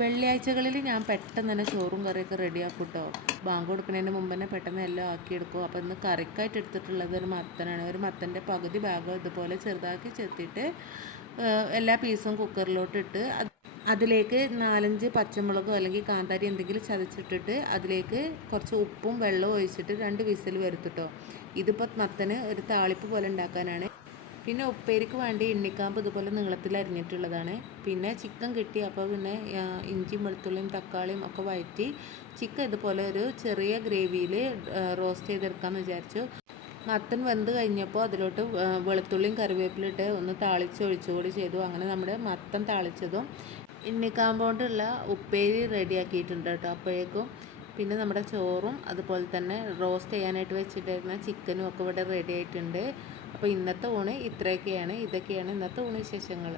വെള്ളിയാഴ്ചകളിൽ ഞാൻ പെട്ടെന്ന് തന്നെ ചോറും കറിയൊക്കെ റെഡിയാക്കും കേട്ടോ. ബാങ്ക് കൊടുക്കുന്നതിന് മുമ്പ് തന്നെ പെട്ടെന്ന് എല്ലാം ആക്കിയെടുക്കും. അപ്പോൾ ഇന്ന് കറിക്കായിട്ട് എടുത്തിട്ടുള്ളത് ഒരു മത്തനാണ്. ഒരു മത്തൻ്റെ പകുതി ഭാഗം ഇതുപോലെ ചെറുതാക്കി ചെത്തിയിട്ട് എല്ലാ പീസും കുക്കറിലോട്ട് ഇട്ട് അതിലേക്ക് 4-5 പച്ചമുളകോ അല്ലെങ്കിൽ കാന്താരി എന്തെങ്കിലും ചതച്ചിട്ടിട്ട് അതിലേക്ക് കുറച്ച് ഉപ്പും വെള്ളവും ഒഴിച്ചിട്ട് 2 വിസിൽ വരുത്തിട്ടോ. ഇതിപ്പോൾ മത്തന് ഒരു താളിപ്പ് പോലെ ഉണ്ടാക്കാനാണ്. പിന്നെ ഉപ്പേരിക്ക് വേണ്ടി എണ്ണിക്കാമ്പ് ഇതുപോലെ നീളത്തിൽ അരിഞ്ഞിട്ടുള്ളതാണ്. പിന്നെ ചിക്കൻ കിട്ടി, അപ്പോൾ പിന്നെ ഇഞ്ചിയും വെളുത്തുള്ളിയും തക്കാളിയും ഒക്കെ വഴറ്റി ചിക്കൻ ഇതുപോലെ ഒരു ചെറിയ ഗ്രേവിയിൽ റോസ്റ്റ് ചെയ്തെടുക്കാമെന്ന് വിചാരിച്ചു. മത്തൻ വെന്ത് കഴിഞ്ഞപ്പോൾ അതിലോട്ട് വെളുത്തുള്ളിയും കറിവേപ്പിലിട്ട് ഒന്ന് താളിച്ച് ഒഴിച്ചുകൂടി ചെയ്തു. അങ്ങനെ നമ്മുടെ മത്തൻ താളിച്ചതും എണ്ണിക്കാമ്പ് കൊണ്ടുള്ള ഉപ്പേരി റെഡിയാക്കിയിട്ടുണ്ട് കേട്ടോ അപ്പോഴേക്കും. പിന്നെ നമ്മുടെ ചോറും അതുപോലെ തന്നെ റോസ്റ്റ് ചെയ്യാനായിട്ട് വെച്ചിട്ടിരുന്ന ചിക്കനും ഒക്കെ ഇവിടെ റെഡി ആയിട്ടുണ്ട്. അപ്പോൾ ഇന്നത്തെ ഊണ് ഇത്രയൊക്കെയാണ്. ഇതൊക്കെയാണ് ഇന്നത്തെ ഊണ് വിശേഷങ്ങൾ.